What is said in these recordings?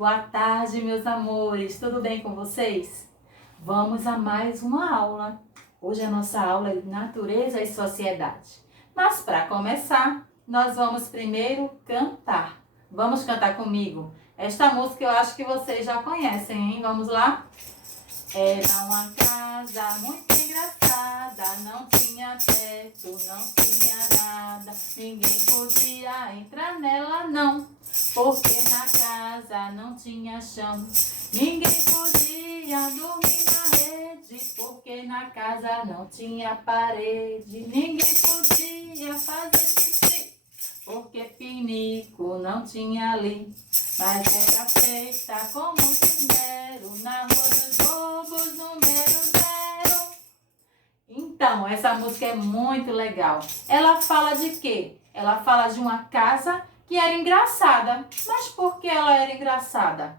Boa tarde, meus amores. Tudo bem com vocês? Vamos a mais uma aula. Hoje a nossa aula é de natureza e sociedade. Mas para começar, nós vamos primeiro cantar. Vamos cantar comigo? Esta música eu acho que vocês já conhecem, hein? Vamos lá? Era uma casa muito engraçada, não tinha teto, não tinha nada, ninguém podia entrar nela não, porque na casa não tinha chão. Ninguém podia dormir na rede, porque na casa não tinha parede. Ninguém podia fazer xixi, porque pinico não tinha ali. Mas era feita com muito esmero, na Rua dos Bobos, número 0. Então, essa música é muito legal. Ela fala de quê? Ela fala de uma casa que era engraçada. Mas por que ela era engraçada?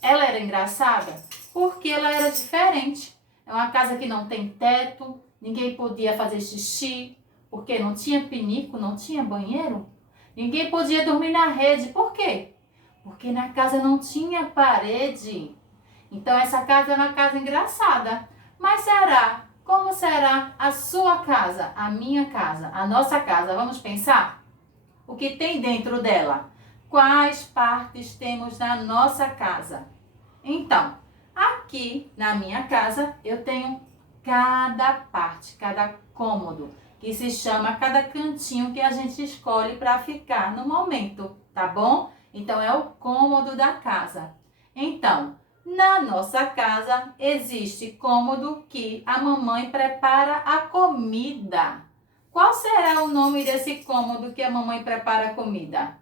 Ela era engraçada porque ela era diferente. É uma casa que não tem teto, ninguém podia fazer xixi, porque não tinha pinico, não tinha banheiro. Ninguém podia dormir na rede. Por quê? Porque na casa não tinha parede. Então essa casa é uma casa engraçada. Mas será? Como será a sua casa, a minha casa, a nossa casa? Vamos pensar? O que tem dentro dela? Quais partes temos na nossa casa? Então, aqui na minha casa eu tenho cada parte, cada cômodo, que se chama cada cantinho que a gente escolhe para ficar no momento, tá bom? Então, é o cômodo da casa. Então, na nossa casa existe cômodo que a mamãe prepara a comida. Qual será o nome desse cômodo que a mamãe prepara a comida?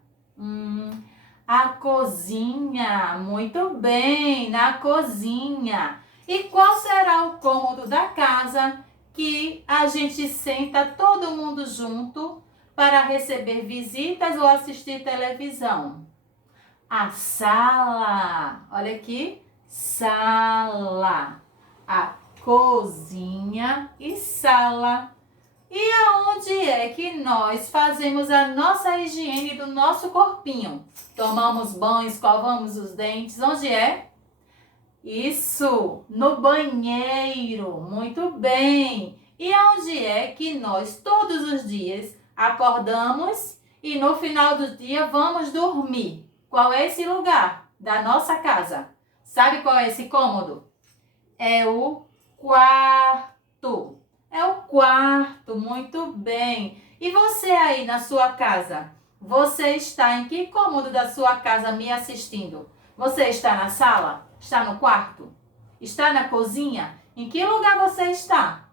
A cozinha. Muito bem, na cozinha. E qual será o cômodo da casa que a gente senta todo mundo junto para receber visitas ou assistir televisão? A sala. Olha aqui, sala. A cozinha e sala. E aonde é que nós fazemos a nossa higiene do nosso corpinho? Tomamos banho, escovamos os dentes. Onde é? Isso, no banheiro. Muito bem. E aonde é que nós todos os dias acordamos e no final do dia vamos dormir? Qual é esse lugar da nossa casa? Sabe qual é esse cômodo? É o quarto. É o quarto, muito bem. E você aí na sua casa? Você está em que cômodo da sua casa me assistindo? Você está na sala? Está no quarto? Está na cozinha? Em que lugar você está?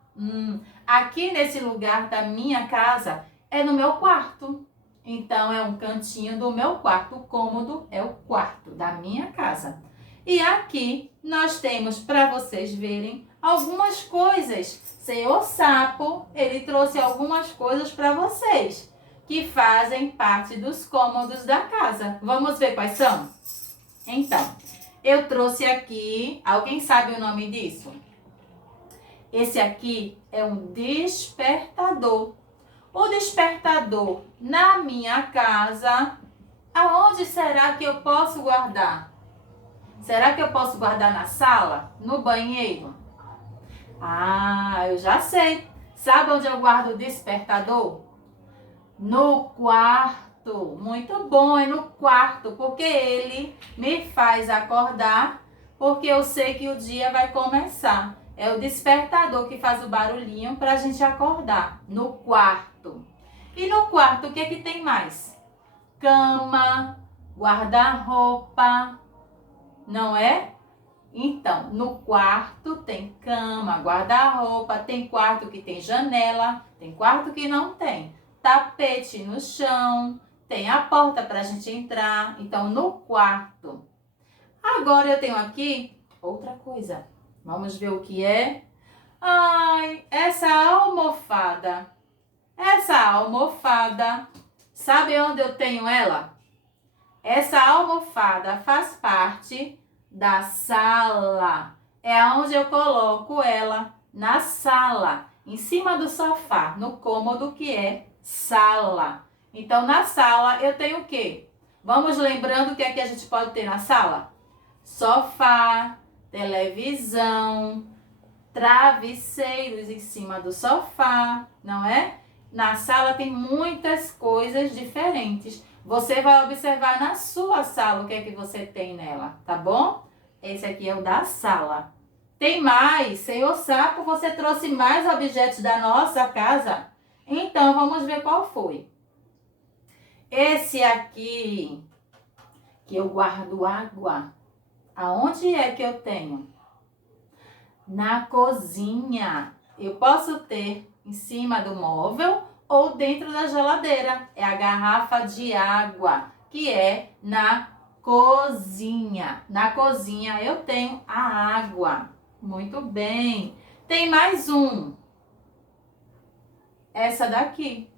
Aqui nesse lugar da minha casa é no meu quarto. Então, é um cantinho do meu quarto. O cômodo é o quarto da minha casa. E aqui nós temos, para vocês verem, algumas coisas. Senhor Sapo, ele trouxe algumas coisas para vocês, que fazem parte dos cômodos da casa. Vamos ver quais são? Então, eu trouxe aqui, alguém sabe o nome disso? Esse aqui é um despertador. O despertador na minha casa, aonde será que eu posso guardar? Será que eu posso guardar na sala? No banheiro? Ah, eu já sei. Sabe onde eu guardo o despertador? No quarto. Muito bom, é no quarto, porque ele me faz acordar, porque eu sei que o dia vai começar. É o despertador que faz o barulhinho para a gente acordar. No quarto. E no quarto, o que é que tem mais? Cama, guarda-roupa, não é? Então, no quarto tem cama, guarda-roupa, tem quarto que tem janela, tem quarto que não tem. Tapete no chão, tem a porta para a gente entrar. Então, no quarto. Agora eu tenho aqui outra coisa. Vamos ver o que é. Ai, essa almofada. Essa almofada, sabe onde eu tenho ela? Essa almofada faz parte da sala. É onde eu coloco ela, na sala, em cima do sofá, no cômodo que é sala. Então, na sala eu tenho o quê? Vamos lembrando o que é que a gente pode ter na sala? Sofá, televisão, travesseiros em cima do sofá, não é? Na sala tem muitas coisas diferentes. Você vai observar na sua sala o que é que você tem nela, tá bom? Esse aqui é o da sala. Tem mais, Senhor Sapo, você trouxe mais objetos da nossa casa? Então, vamos ver qual foi. Esse aqui, que eu guardo água. Aonde é que eu tenho? Na cozinha. Eu posso ter em cima do móvel ou dentro da geladeira. É a garrafa de água, que é na cozinha. Na cozinha eu tenho a água. Muito bem. Tem mais um. Essa daqui.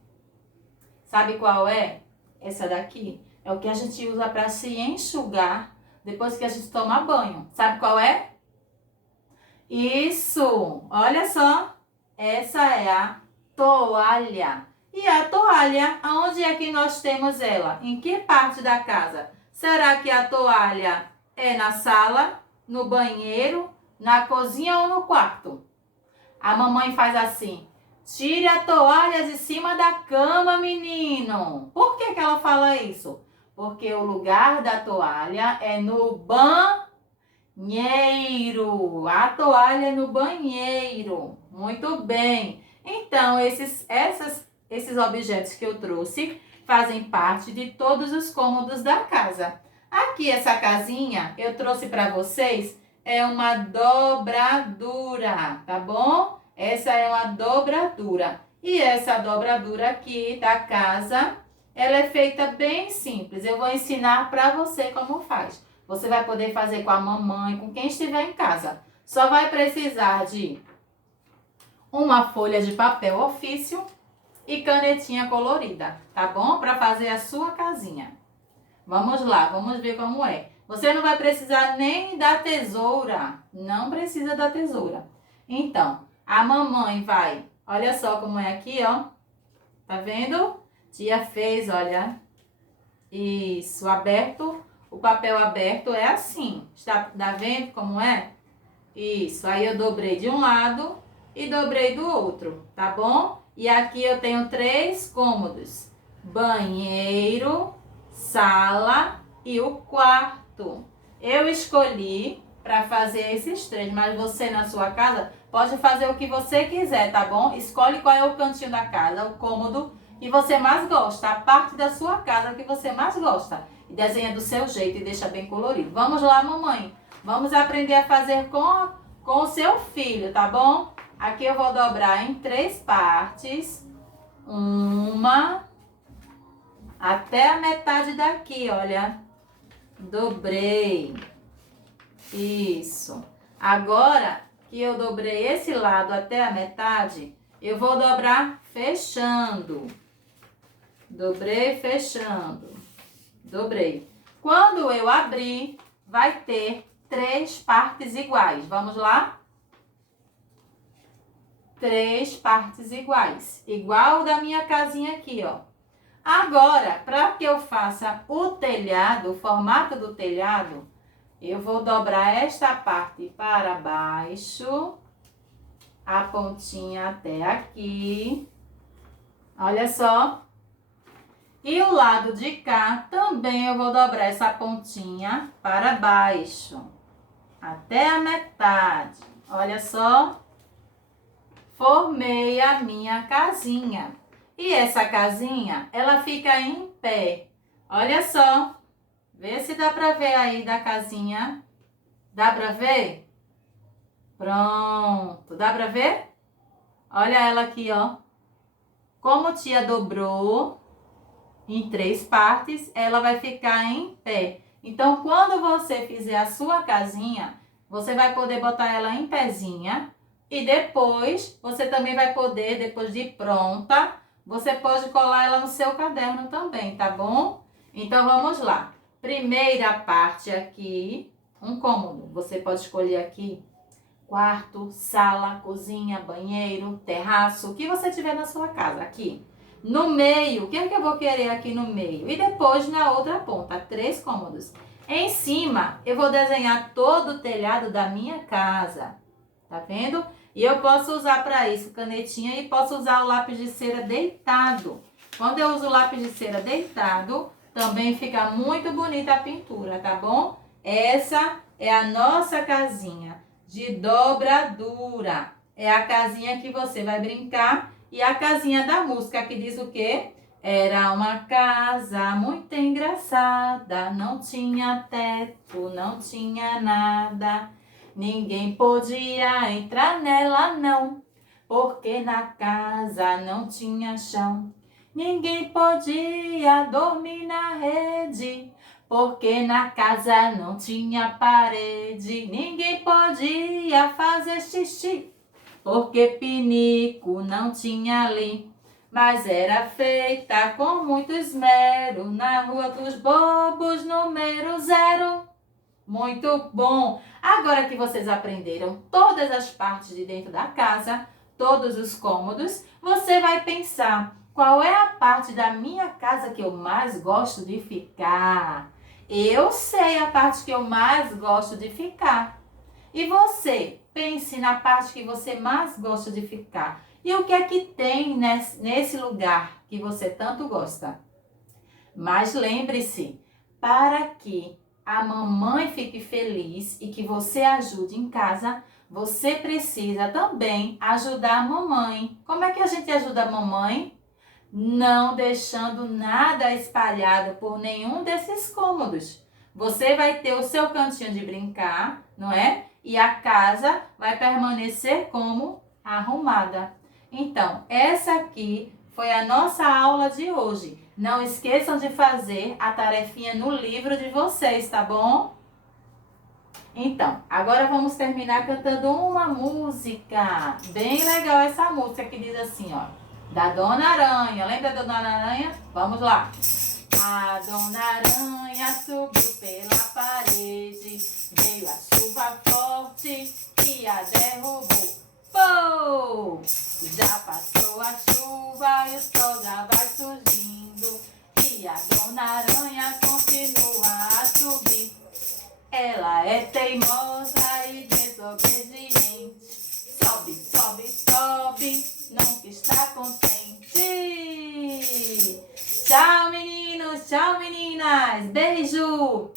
Sabe qual é? Essa daqui é o que a gente usa para se enxugar depois que a gente toma banho. Sabe qual é? Isso! Olha só. Essa é a toalha. E a toalha, aonde é que nós temos ela? Em que parte da casa? Será que a toalha é na sala, no banheiro, na cozinha ou no quarto? A mamãe faz assim: tire a toalha de cima da cama, menino. Por que ela fala isso? Porque o lugar da toalha é no banheiro. A toalha é no banheiro. Muito bem. Então, esses objetos que eu trouxe fazem parte de todos os cômodos da casa. Aqui, essa casinha, eu trouxe para vocês, é uma dobradura, tá bom? Essa é uma dobradura. E essa dobradura aqui da casa, ela é feita bem simples. Eu vou ensinar para você como faz. Você vai poder fazer com a mamãe, com quem estiver em casa. Só vai precisar de uma folha de papel ofício e canetinha colorida, tá bom? Para fazer a sua casinha. Vamos lá, vamos ver como é. Você não vai precisar nem da tesoura. Não precisa da tesoura. Então, a mamãe vai... Olha só como é aqui, ó. Tá vendo? Tia fez, olha. Isso, aberto. O papel aberto é assim. Tá vendo como é? Isso. Aí eu dobrei de um lado e dobrei do outro, tá bom? E aqui eu tenho 3 cômodos. Banheiro, sala e o quarto. Eu escolhi para fazer esses 3, mas você na sua casa pode fazer o que você quiser, tá bom? Escolhe qual é o cantinho da casa, o cômodo que você mais gosta, a parte da sua casa que você mais gosta. E desenha do seu jeito e deixa bem colorido. Vamos lá, mamãe. Vamos aprender a fazer com o seu filho, tá bom? Aqui eu vou dobrar em 3 partes. Uma... até a metade daqui, olha. Dobrei. Isso. Agora que eu dobrei esse lado até a metade, eu vou dobrar fechando. Dobrei, fechando. Dobrei. Quando eu abrir, vai ter 3 partes iguais. Vamos lá? 3 partes iguais. Igual da minha casinha aqui, ó. Agora, para que eu faça o telhado, o formato do telhado, eu vou dobrar esta parte para baixo, a pontinha até aqui. Olha só. E o lado de cá também eu vou dobrar essa pontinha para baixo, até a metade. Olha só. Formei a minha casinha. E essa casinha, ela fica em pé. Olha só. Vê se dá pra ver aí da casinha. Dá pra ver? Pronto. Dá pra ver? Olha ela aqui, ó. Como tia dobrou em 3 partes, ela vai ficar em pé. Então, quando você fizer a sua casinha, você vai poder botar ela em pezinha. E depois, você também vai poder, depois de pronta, você pode colar ela no seu caderno também, tá bom? Então, vamos lá. Primeira parte aqui, um cômodo. Você pode escolher aqui quarto, sala, cozinha, banheiro, terraço, o que você tiver na sua casa. Aqui, No meio, o que é que eu vou querer aqui no meio? E depois na outra ponta, 3 cômodos. Em cima, eu vou desenhar todo o telhado da minha casa. Tá vendo? E eu posso usar para isso canetinha e posso usar o lápis de cera deitado. Quando eu uso o lápis de cera deitado, também fica muito bonita a pintura, tá bom? Essa é a nossa casinha de dobradura. É a casinha que você vai brincar e a casinha da música que diz o quê? Era uma casa muito engraçada, não tinha teto, não tinha nada. Ninguém podia entrar nela não, porque na casa não tinha chão. Ninguém podia dormir na rede, porque na casa não tinha parede. Ninguém podia fazer xixi, porque pinico não tinha ali. Mas era feita com muito esmero, na Rua dos Bobos, número 0. Muito bom! Agora que vocês aprenderam todas as partes de dentro da casa, todos os cômodos, você vai pensar: qual é a parte da minha casa que eu mais gosto de ficar? Eu sei a parte que eu mais gosto de ficar. E você? Pense na parte que você mais gosta de ficar. E o que é que tem nesse lugar que você tanto gosta? Mas lembre-se, para que a mamãe fique feliz e que você ajude em casa, você precisa também ajudar a mamãe. Como é que a gente ajuda a mamãe? Não deixando nada espalhado por nenhum desses cômodos. Você vai ter o seu cantinho de brincar, não é? E a casa vai permanecer como arrumada. Então, essa aqui foi a nossa aula de hoje. Não esqueçam de fazer a tarefinha no livro de vocês, tá bom? Então, agora vamos terminar cantando uma música. Bem legal essa música que diz assim, ó. Da Dona Aranha. Lembra da Dona Aranha? Vamos lá. A Dona Aranha subiu pela parede. Veio a chuva forte e a derrubou. Pô! Já passou a chuva e o sol já vai surgindo. E a Dona Aranha continua a subir. Ela é teimosa e desobediente. Sobe, sobe, sobe, nunca está contente. Tchau, meninos, tchau, meninas. Beijo!